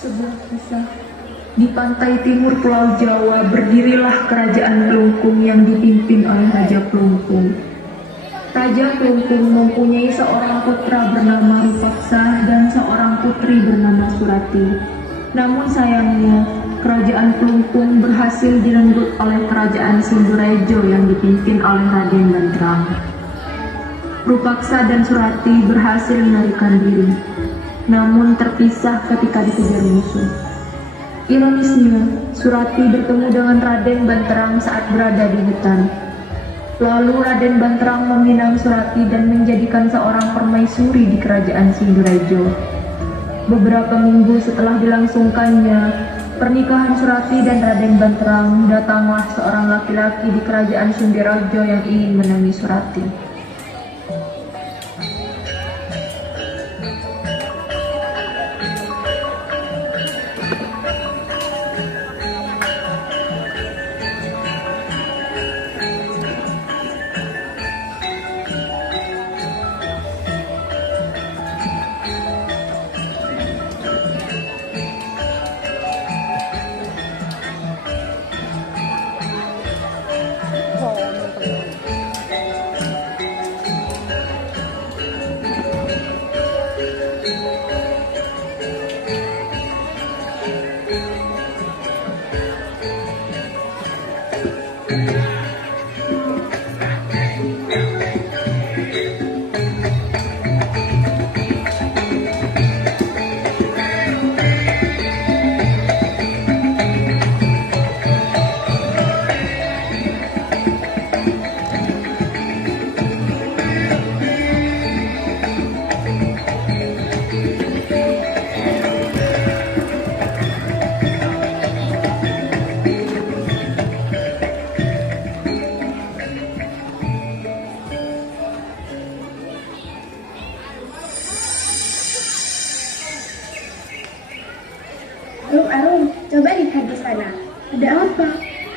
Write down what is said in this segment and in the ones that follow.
Sebuah kisah. Di pantai timur Pulau Jawa berdirilah kerajaan Kelungkung yang dipimpin oleh Raja Kelungkung. Raja Kelungkung mempunyai seorang putra bernama Rupaksa dan seorang putri bernama Surati. Namun sayangnya, kerajaan Kelungkung berhasil direnggut oleh kerajaan Sindurejo yang dipimpin oleh Raden Banterang. Rupaksa dan Surati berhasil melarikan diri, namun terpisah ketika dikejar musuh. Ironisnya, Surati bertemu dengan Raden Banterang saat berada di hutan. Lalu Raden Banterang meminang Surati dan menjadikan seorang permaisuri di kerajaan Sindurejo. Beberapa minggu setelah dilangsungkannya pernikahan Surati dan Raden Banterang, datanglah seorang laki-laki di kerajaan Sindurejo yang ingin menemui Surati. Arum, coba lihat di sana. Ada apa?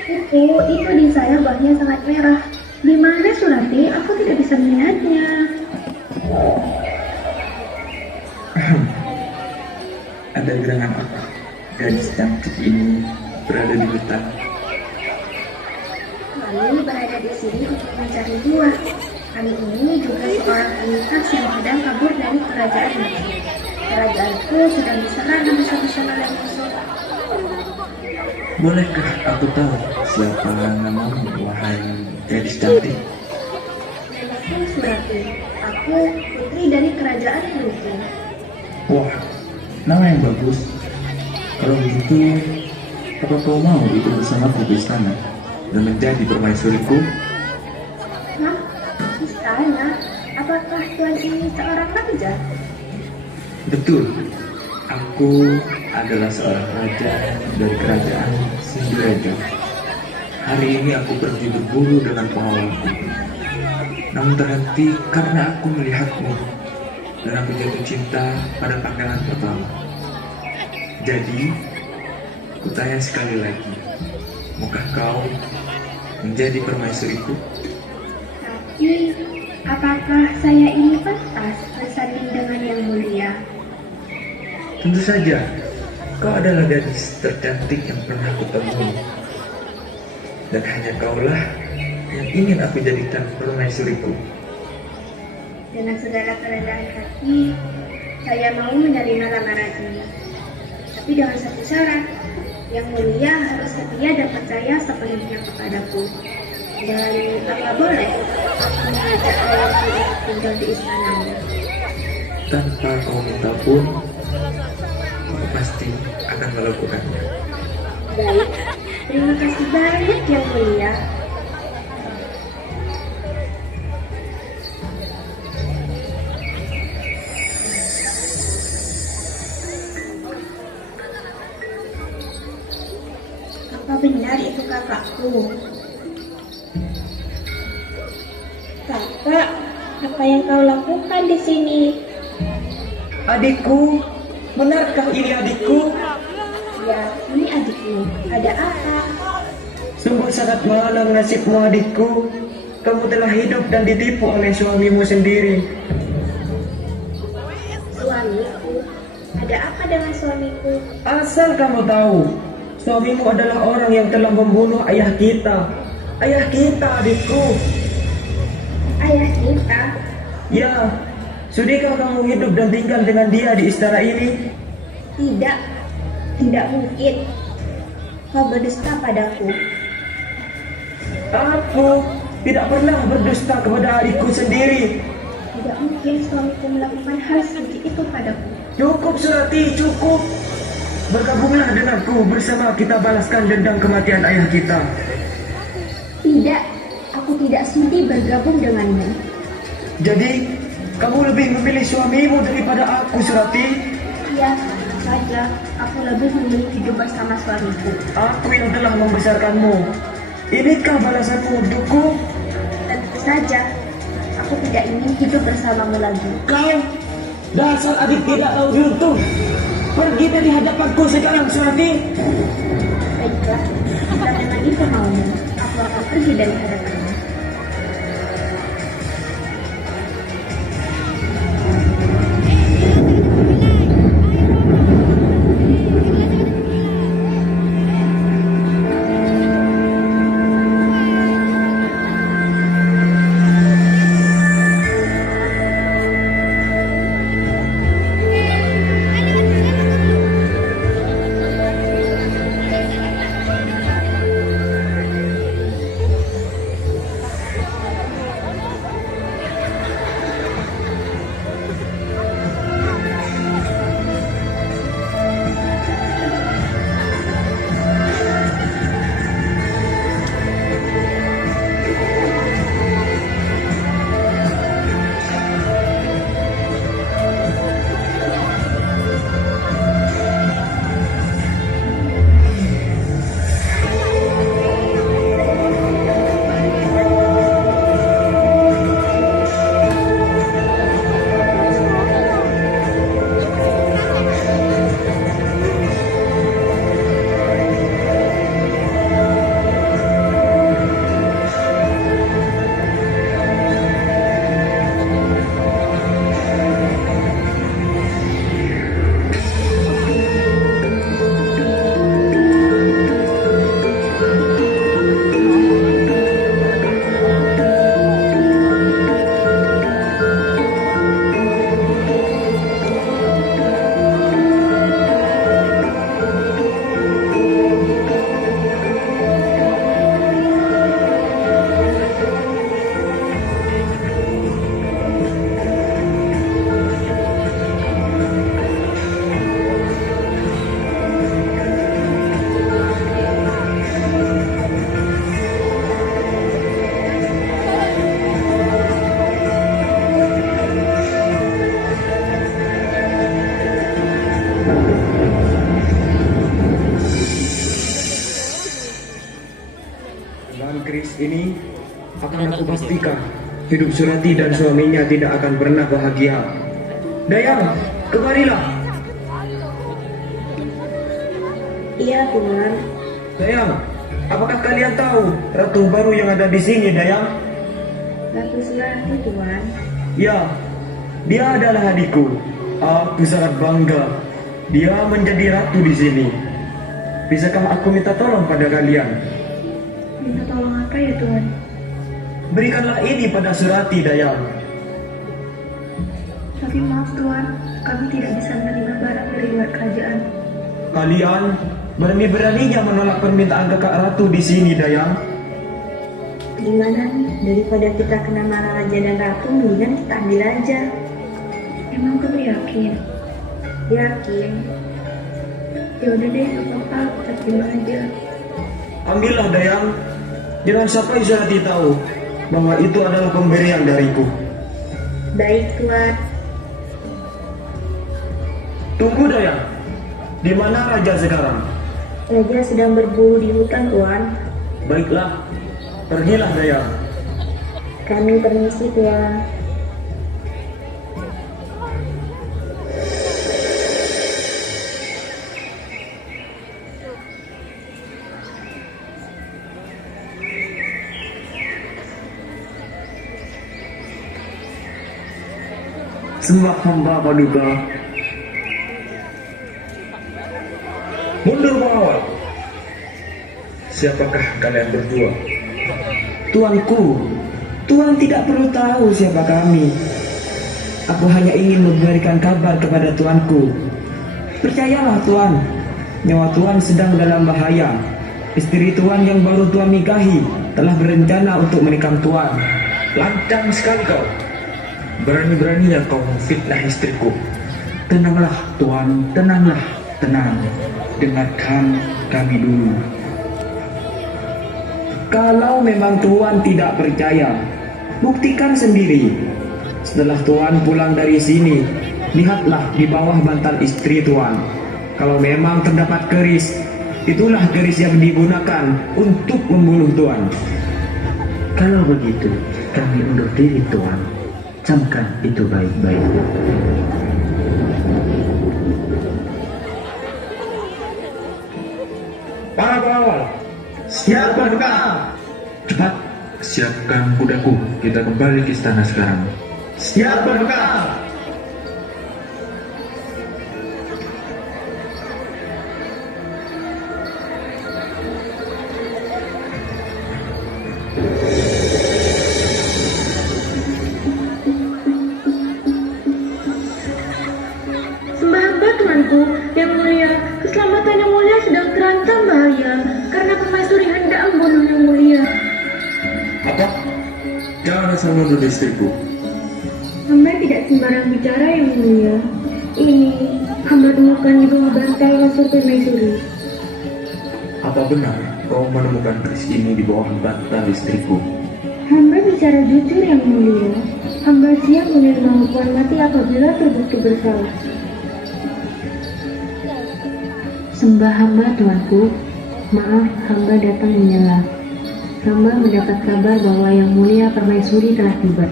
Itu di saya buahnya sangat merah. Di mana Surati? Aku tidak bisa melihatnya. Ada gerangan apa? Gadis cantik ini berada di hutan. Kami berada di sini untuk mencari buah. Kami ini juga seorang penyintas yang sedang kabur dari kerajaan musuh. Kerajaanku sedang diserang habis-habisan oleh musuh. Bolehkah aku tahu siapa namamu, wahai gadis cantik? Namaku Surati. Aku putri dari kerajaan Kelungkung. Wah, nama yang bagus. Kalau begitu, apa kau mau ikut bersamaku ke istana dan menjadi permaisuriku? Hah? Istana? Apakah tuan ini seorang raja? Betul, aku adalah seorang raja dari kerajaan Sindurejo. Hari ini aku pergi berburu dengan pengawalku, namun terhenti karena aku melihatmu dan aku jatuh cinta pada pandangan pertama. Jadi, kutanya sekali lagi, maukah kau menjadi permaisuriku? Tapi, apakah saya ini pantas bersanding dengan yang mulia? Tentu saja, kau adalah gadis tercantik yang pernah kutemui. Dan hanya kaulah yang ingin aku jadikan permaisuriku. Dengan segala kerendahan hati, saya mau menerima lamaran ini. Tapi dengan satu syarat, yang mulia harus setia dan percaya sepenuhnya kepadaku. Dan apa boleh aku mengajak ayahku untuk tinggal di istanamu? Tanpa kau minta pun, aku pasti akan melakukannya. Baik, terima kasih banyak yang mulia. Apa benar itu kakakku? Kakak, apa yang kau lakukan di sini? Adikku, benarkah ini adikku? Ya, ini adikmu. Ada apa? Sungguh sangat malang nasibmu adikku. Kamu telah hidup dan ditipu oleh suamimu sendiri. Suamiku, Ada apa dengan suamiku? Asal kamu tahu, suamimu adalah orang yang telah membunuh ayah kita. Ayah kita, adikku. Ayah kita? Ya, sudahkah kamu hidup dan tinggal dengan dia di istana ini? Tidak, tidak mungkin. Kau berdusta padaku. Aku tidak pernah berdusta kepada adikku sendiri. Tidak mungkin suamiku melakukan hal seperti itu padaku. Cukup Surati, cukup. Bergabunglah denganku bersama kita balaskan dendam kematian ayah kita. Tidak, aku tidak sudi bergabung denganmu. Jadi, kamu lebih memilih suamimu daripada aku, Surati? Ya, tentu saja. Aku lebih memilih hidup bersama suamiku. Aku yang telah membesarkanmu. Inikah balasanmu untukku? Tentu saja, aku tidak ingin hidup bersamamu lagi. Kau, dasar adik tidak tahu diuntung. Pergi dari hadapanku sekarang, Surati. Baiklah, jika memang itu maumu, aku akan pergi dari hadapanmu. Dalam keris ini akan aku pastikan hidup Surati dan suaminya tidak akan pernah bahagia. Dayang, kemarilah. Iya, Tuan. Dayang, apakah kalian tahu ratu baru yang ada di sini, Dayang? Ratu Surati, Tuan. Ya, dia adalah adikku. Aku sangat bangga dia menjadi ratu di sini. Bisakah aku minta tolong pada kalian? Minta tolong apa ya Tuan? Berikanlah ini pada Surati, Dayang. Tapi maaf Tuan, kami tidak bisa menerima barang dari luar kerajaan. Kalian berani-beraninya menolak permintaan kakak ratu di sini, Dayang. Gimana nih? Daripada kita kena marah raja dan ratu, mendingan kita ambil aja. Emang kamu yakin? Yakin? Ya udah deh, gak apa-apa, kita terima aja. Ambillah, Dayang. Jangan sampai Surati tahu bahwa itu adalah pemberian dariku. Baik, Tuan. Tunggu, Dayang. Di mana raja sekarang? Raja sedang berburu di hutan, Tuan. Baiklah, pergilah, Dayang. Kami permisi, Tuan. Sembah hamba paduka. Mundur mengawal. Siapakah kalian berdua? Tuanku, Tuan tidak perlu tahu siapa kami. Aku hanya ingin memberikan kabar kepada Tuanku. Percayalah Tuan, nyawa Tuan sedang dalam bahaya. Istri Tuan yang baru Tuan nikahi telah berencana untuk menikam Tuan. Lancang sekali kau. Berani-beraninya kau memfitnah istriku. Tenanglah Tuan, tenanglah, tenang. Dengarkan kami dulu. Kalau memang Tuan tidak percaya, buktikan sendiri. Setelah Tuan pulang dari sini, lihatlah di bawah bantal istri Tuan. Kalau memang terdapat keris, itulah keris yang digunakan untuk membunuh Tuan. Kalau begitu, kami undur diri Tuan. Camkan itu baik-baik. Para pengawal, Siap Paduka. cepat siapkan kudaku. Kita kembali ke istana sekarang. Siap Paduka. Sembah hamba tuanku yang mulia, keselamatan yang mulia sedang terancam bahaya karena permaisuri hendak membunuh yang mulia. Apa? Jangan asal nuduh istriku. Hamba tidak sembarang bicara yang mulia. Ini hamba temukan di bawah bantal kasur permaisuri. Apa benar kau menemukan keris ini di bawah bantal istriku? Hamba bicara jujur yang mulia. Hamba siap menerima hukuman mati apabila terbukti bersalah. Sembah hamba tuanku, maaf hamba datang menyela. Hamba mendapat kabar bahwa yang mulia permaisuri telah tiba.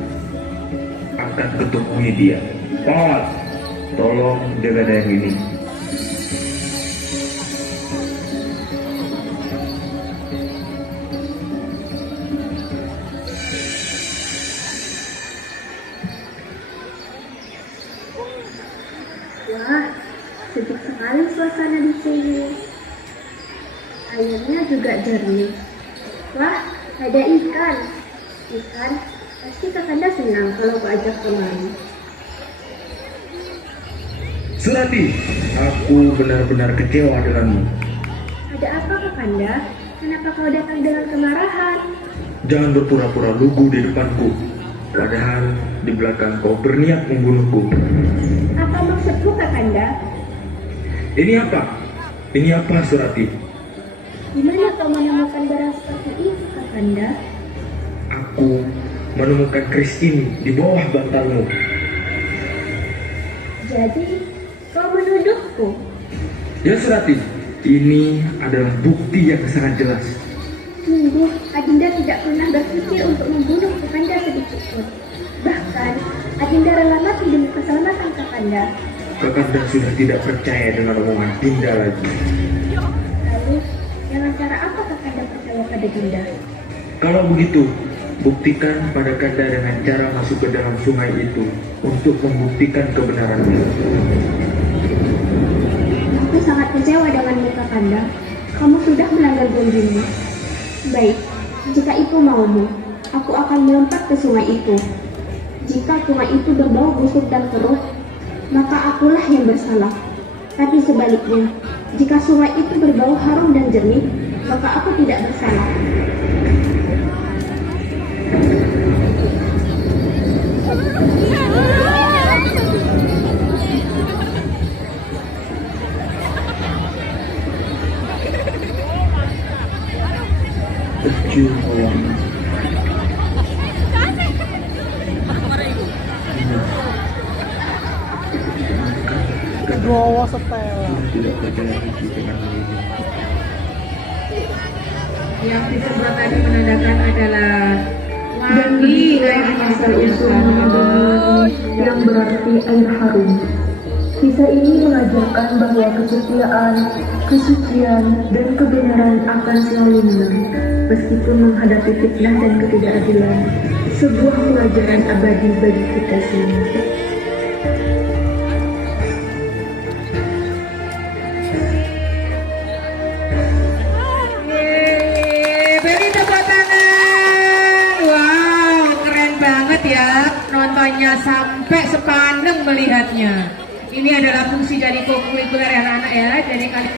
Akan ketemui dia. Pawat, tolong jaga dayang ini. Wah, sejuk sekali suasana di sini. Airnya juga jernih. Wah, ada ikan. Ikan, pasti Kakanda senang kalau aku ajak kemari. Surati, aku benar-benar kecewa denganmu. Ada apa Kakanda? Kenapa kau datang dengan kemarahan? Jangan berpura-pura lugu di depanku. Padahal di belakang kau berniat membunuhku. Apa maksudmu Kakanda? Ini apa? Ini apa Surati? Di mana kau menemukan barang seperti itu Kakanda? Aku menemukan keris ini di bawah bantalmu. Jadi, kau menuduhku? Ya Surati, ini adalah bukti yang sangat jelas. Sungguh, Adinda tidak pernah berpikir untuk membunuh Kakanda sedikit pun. Bahkan, Adinda rela mati demi keselamatan Kakanda. Kakanda sudah tidak percaya dengan omongan Dinda lagi. Lalu, dengan cara apa Kakanda percaya pada Dinda? Kalau begitu, buktikan pada Kanda dengan cara masuk ke dalam sungai itu untuk membuktikan kebenarannya. Aku sangat kecewa denganmu Kakanda. Kamu sudah melanggar janjimu. Baik, jika itu maumu, aku akan melompat ke sungai itu. Jika sungai itu berbau busuk dan keruh, maka akulah yang bersalah. Tapi sebaliknya, jika sungai itu berbau harum dan jernih, maka aku tidak bersalah. Perjuangan. Bawa setel. Tidak percaya lagi dengan ini. Yang di sebelah tadi menandakan adalah Dan wangi begitulah asal usul nama yang berarti air harum. Kisah ini mengajarkan bahwa kesetiaan, kesucian, dan kebenaran akan selalu menang, meskipun menghadapi fitnah dan ketidakadilan. Sebuah pelajaran abadi bagi kita semua. ya, nontonnya sampai sepaneng melihatnya. Ini adalah fungsi dari kokurikuler anak-anak ya. Jadi kalian